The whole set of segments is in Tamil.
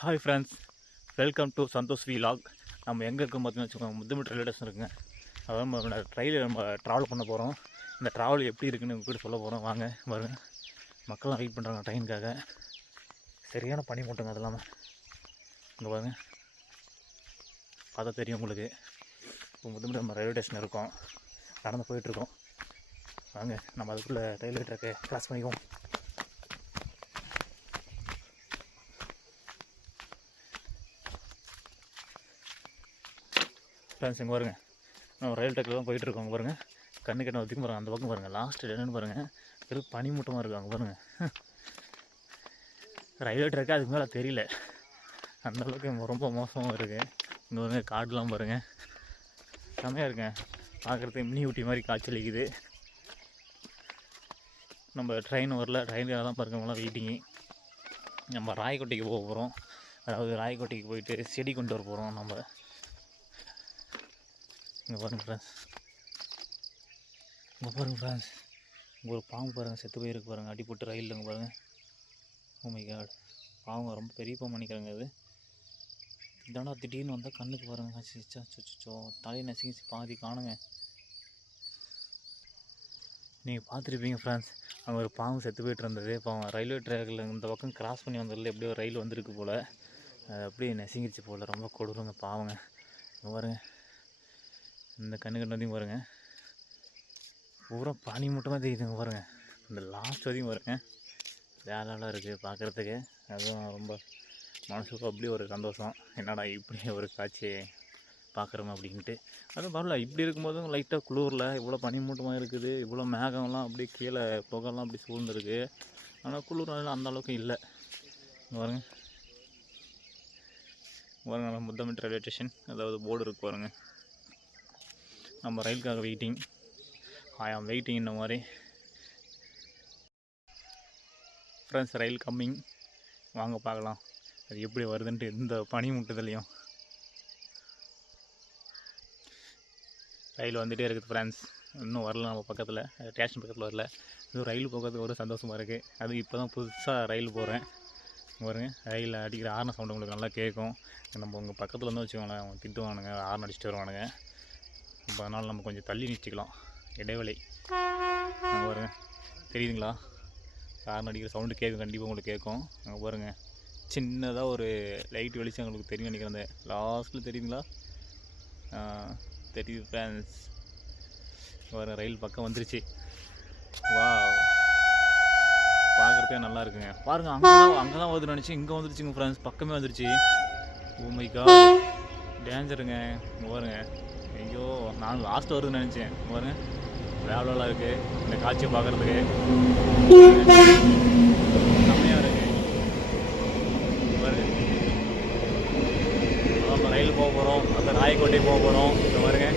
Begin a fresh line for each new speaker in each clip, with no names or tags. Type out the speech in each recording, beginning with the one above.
Hi friends welcome to Santhosh vlog நம்ம எங்கே இருக்கோம் பார்த்தீங்கன்னு வச்சுக்கோங்க முத்துமிட் ரயில்வே ஸ்டேஷன் இருக்குங்க. அதாவது நம்ம ட்ரெயிலில் நம்ம ட்ராவல் பண்ண போகிறோம் இந்த ட்ராவல் எப்படி இருக்குன்னு கூட சொல்ல போகிறோம் வாங்க பாருங்க மக்கள்லாம் வெயிட் பண்ணுறாங்க ட்ரெயினுக்காக சரியான பனி மூட்டங்க அது இல்லாமல் இங்கே பாருங்க. பார்த்தா தெரியும் உங்களுக்கு. இப்போ முத்துமிட் நம்ம ரயில்வே ஸ்டேஷன் இருக்கோம். நடந்து போயிட்டுருக்கோம் வாங்க நம்ம அதுக்குள்ளே ரயில்வே ட்ராக்கை கிராஸ் பண்ணிக்குவோம். ஃப்ரெண்ட்ஸ் இங்கே நம்ம ரயில் ட்ராக்கில் தான் போயிட்டுருக்கோம் பாருங்கள் பாருங்க. கண்ணு கண்ணை ஒதுக்கும் பாருங்கள் அந்த பக்கம் பாருங்கள் லாஸ்ட்டு என்னன்னு பாருங்கள் வெறும் பனிமூட்டமாக இருக்கும் அங்கே பாருங்கள் ரயில்வே ட்ராக்கு அதுக்கு மேலே தெரியல. அந்தளவுக்கு ரொம்ப மோசமாக இருக்குது இங்கே பாருங்க காடுலாம் பாருங்கள் செம்மையாக இருக்கேன் பார்க்குறதுக்கு மினி ஊட்டி மாதிரி காய்ச்சலிக்குது நம்ம ட்ரெயின் வரல. ட்ரெயினுக்காக தான் பாருங்க வெயிட்டிங்கு நம்ம ராயக்கோட்டைக்கு போக போகிறோம் அதாவது ராயக்கோட்டைக்கு போயிட்டு செடி கொண்டு வர போகிறோம் நம்ம. இங்கே பாருங்க ஃப்ரெண்ட்ஸ் இங்கே பாருங்க ஃப்ரெண்ட்ஸ் இங்கே ஒரு பாம்பு பாருங்கள் செத்து போயிருக்கு பாருங்கள் அடிபட்டு ரயிலில் பாருங்கள் ஓமை oh காட் பாவங்க ரொம்ப பெரிய பாம்பு நினைக்கிறாங்க அது இதோட திடீர்னு வந்தால் கண்ணுக்கு பாருங்க. சிச்சா சுச்சோ தலையை நசுங்கி பாதி காணுங்க. நீங்கள் பார்த்துருப்பீங்க ஃப்ரெண்ட்ஸ் அங்கே ஒரு பாம்பு செத்து போயிட்டு இருந்தது. இப்போ ரயில்வே ட்ராக்கில் இந்த பக்கம் கிராஸ் பண்ணி வந்ததில்ல எப்படியோ ரயில் வந்திருக்கு போல். அது அப்படியே நெசுங்கிருச்சு போல். ரொம்ப கொடூரங்க பாவங்க. இங்கே பாருங்கள் இந்த கண்ணு கண்ணதையும் பாருங்க. பூரா பனி மட்டும்தான் தெரியுதுங்க பாருங்கள் இந்த லாஸ்ட் வரையும் பாருங்க. வேலைலாம் இருக்குது பார்க்குறதுக்கு. அதுவும் ரொம்ப மனசுக்கு அப்படியே ஒரு சந்தோஷம். என்னடா இப்படி ஒரு காட்சியை பார்க்குறோம் அப்படின்ட்டு. அதுவும் பரவாயில்ல இப்படி இருக்கும்போதும் லைட்டாக குளிரில் இவ்வளோ பனிமூட்டமாக இருக்குது இவ்வளோ மேகம்லாம் அப்படியே கீழே புகைலாம் அப்படி சூழ்ந்துருக்கு. ஆனால் குளிர் அந்த அளவுக்கு இல்லை. பாருங்க. பாருங்க நம்ம முத்தமிட் ரயில்வே ஸ்டேஷன். அதாவது போர்டு இருக்கு பாருங்கள் நம்ம ரயிலுக்காக வெயிட்டிங் ஐ ஆம் வெயிட்டிங் இந்த மாதிரி. ஃப்ரெண்ட்ஸ் ரயில் கம்மிங் வாங்க பார்க்கலாம். அது எப்படி வருதுன்ட்டு இந்த பனி முட்டுதலையும். ரயில் வந்துகிட்டே இருக்குது ஃப்ரெண்ட்ஸ் இன்னும் வரல நம்ம பக்கத்தில். ஸ்டேஷன் பக்கத்தில் வரல. இது ரயில் போகிறதுக்கு ஒரு சந்தோஷமாக இருக்குது அது இப்போ தான் புதுசாக ரயில் போகிறேன் பாருங்க ரயிலில் அடிக்கிற ஆர்ன சவுண்டு உங்களுக்கு நல்லா கேட்கும். நம்ம உங்கள் பக்கத்தில் வந்து வச்சுக்கோங்களேன் அவங்க திட்டுவானுங்க ஆர்ன் அடிச்சுட்டு வருவானுங்க. இப்போ அதனால் நம்ம கொஞ்சம் தள்ளி நிறுத்திக்கலாம். இடைவெளி. அங்கே பாருங்க. தெரியுதுங்களா? காரணம் அடிக்கிற சவுண்டு கேட்கும் கண்டிப்பாக உங்களுக்கு கேட்கும் அங்கே பாருங்க. சின்னதாக ஒரு லைட் வெளிச்சம் உங்களுக்கு தெரியும் நினைக்கிறேன் அந்த லாஸ்ட்டில் தெரியுதுங்களா? தெரியுது ஃப்ரெண்ட்ஸ் வர ரயில் பக்கம் வந்துருச்சு. வா பார்க்குறதே நல்லா இருக்குங்க. பாருங்கள் அங்கே தான் அங்கே தான் வருதுன்னு நினச்சி இங்கே வந்துருச்சுங்க ஃப்ரெண்ட்ஸ் பக்கமே வந்துருச்சு. Oh ஓ மை காட் டேஞ்சருங்க இங்கே பாருங்கள் ஐயோ நான் லாஸ்ட் வருதுன்னு நினச்சேன். பாருங்க வேலைலாம் இருக்குது இந்த காட்சியை பார்க்குறதுக்கு. செம்மையாக இருக்கு. பாருங்க. நம்ம ரயில் போக போகிறோம் அந்த ராயக்கோட்டை போக போகிறோம் இந்த பாருங்க.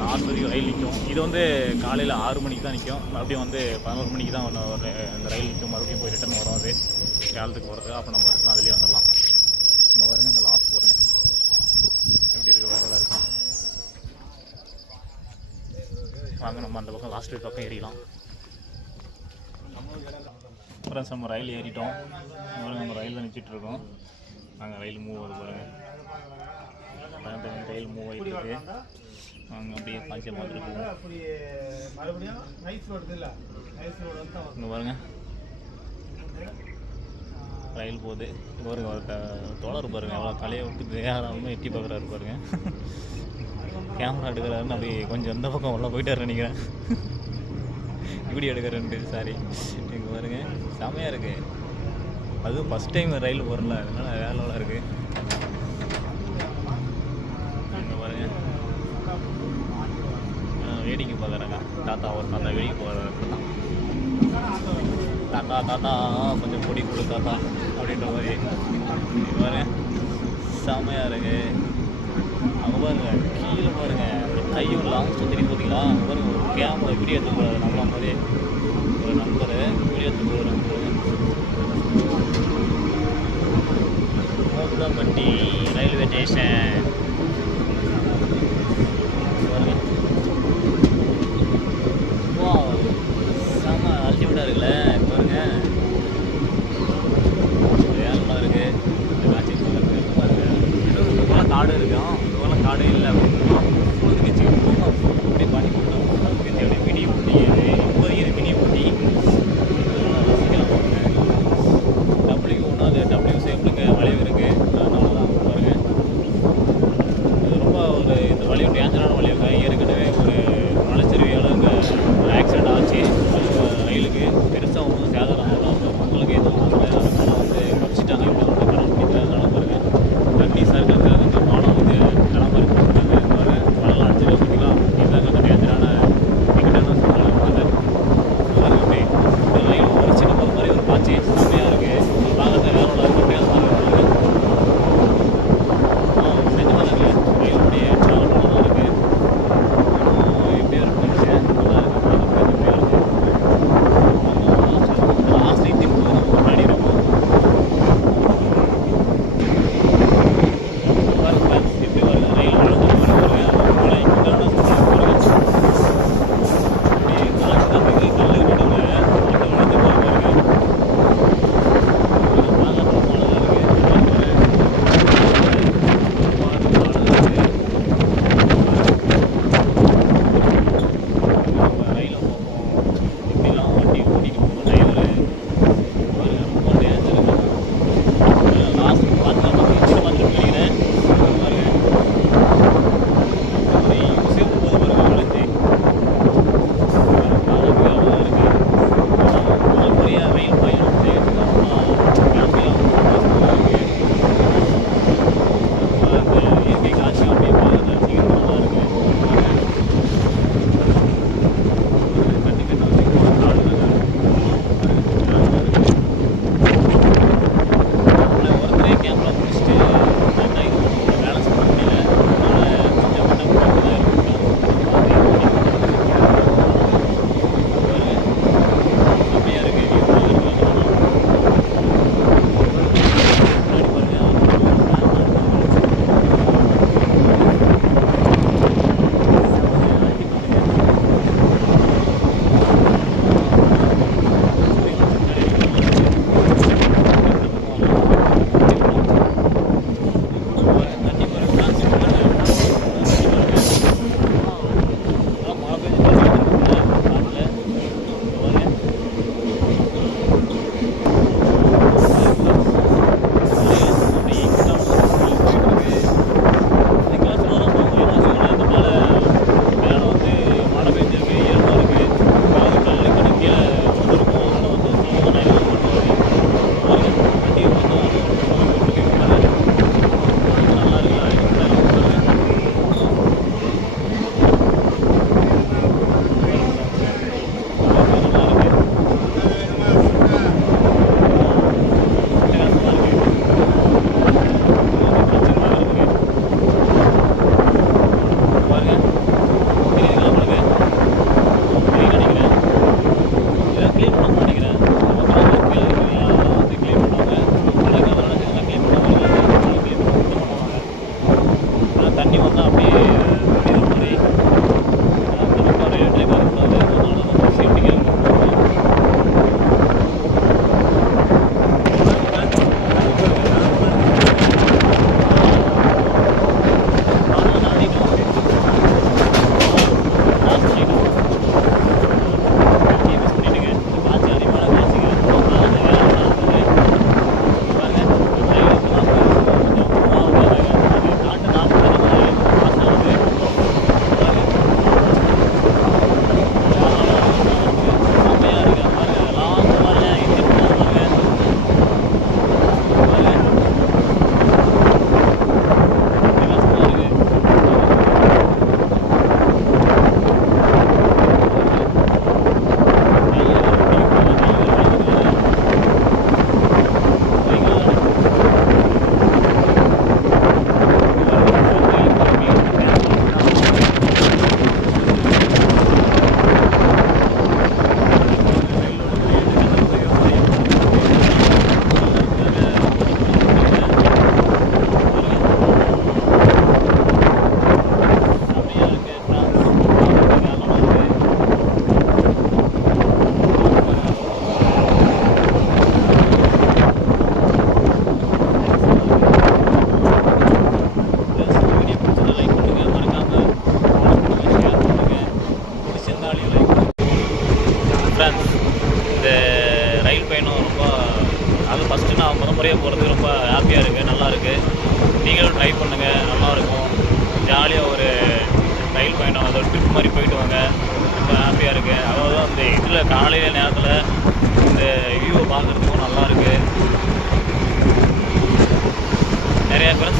லாஸ்ட் வரைக்கும் ரயில் நிற்கும் இது வந்து காலையில் ஆறு மணிக்கு தான் நிற்கும் மறுபடியும் வந்து பதினோரு மணிக்கு தான் ஒன்று ஒரு ரயில் நிற்கும் மறுபடியும் போய் ரிட்டர்ன் வரும் அது. சேலத்துக்கு போகிறது அப்போ நம்ம ரிட்டர்ன் அதுலேயே வந்துடலாம் இங்கே பாருங்க இந்த லாஸ்ட் பாருங்க. எப்படி இருக்கு வேலை இருக்கும் வாங்க நம்ம அந்த பக்கம் லாஸ்ட் பக்கம் ஏறிடலாம். ஃப்ரெண்ட்ஸ் நம்ம ரயில் ஏறிட்டோம். பாருங்க நம்ம ரயிலில் நிற்சிட்டு இருக்கோம். நாங்கள் ரயில் மூவ் ஆகுது பாருங்க. பாருங்க, ரயில் மூவ் ஆகிட்டு இருக்கு. நாங்கள் அப்படியே காய்ச்சல் பார்த்துட்டு போவோம்.
அப்படி மறுபடியும் நைஸ் ரோடு இல்லை நைஸ் ரோடு வந்து தான்
இங்கே பாருங்க ரயில் போகுது. பாருங்க ஒரு தோழர் பாருங்க எவ்வளோ தலையை விட்டு தேராமல் எட்டி பார்க்குறாரு பாருங்க. கேமரா எடுக்கிறாருன்னு அப்படி கொஞ்சம் எந்த பக்கம் உள்ள போயிட்டார் நினைக்கிறேன். இப்படி எடுக்கிறேன்ட்டு சாரி இங்கே பாருங்க செமையாக இருக்குது அதுவும் ஃபஸ்ட் டைம் ரயில் போகிறல அதனால வேலைலாம் இருக்குது இங்கே பாருங்க. வேடிக்கை பார்க்குறாங்க. தாத்தா ஒரு தாத்தா வேடிக்கை பார்க்குறாங்க. தாத்தா தாத்தா கொஞ்சம் பொடி கொடு தாத்தா அப்படின்ற மாதிரி இது செமையாக இருக்கு. அங்கே பாருங்க கீழே பாருங்க கையும் லாங் சுற்றி பார்த்தீங்களா அங்கே பாருங்க ஒரு கேமரா வீடியோ எடுத்துக்கூடாது நம்மள மாதிரி. ஒரு நண்பர் வீடியோ எடுத்துக்கூடாது போகிறாரு பட்டி ரயில்வே ஸ்டேஷன் Okay.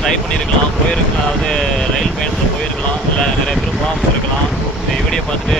ட்ரை பண்ணியிருக்கலாம். போயிருக்கலாம் அதாவது ரயில் பயணத்தில் போயிருக்கலாம். இல்லை நிறைய பேர் போகாமல் போயிருக்கலாம். இந்த வீடியோ பார்த்துட்டு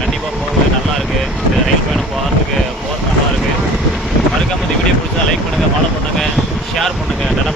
கண்டிப்பாக போக நல்லாயிருக்கு இந்த ரயில் பயணம் போகிறதுக்கு போகிறது நல்லா இருக்குது மறக்காமல் இந்த வீடியோ பிடிச்சா லைக் பண்ணுங்கள் ஃபாலோ பண்ணுங்கள் ஷேர் பண்ணுங்கள் நல்லா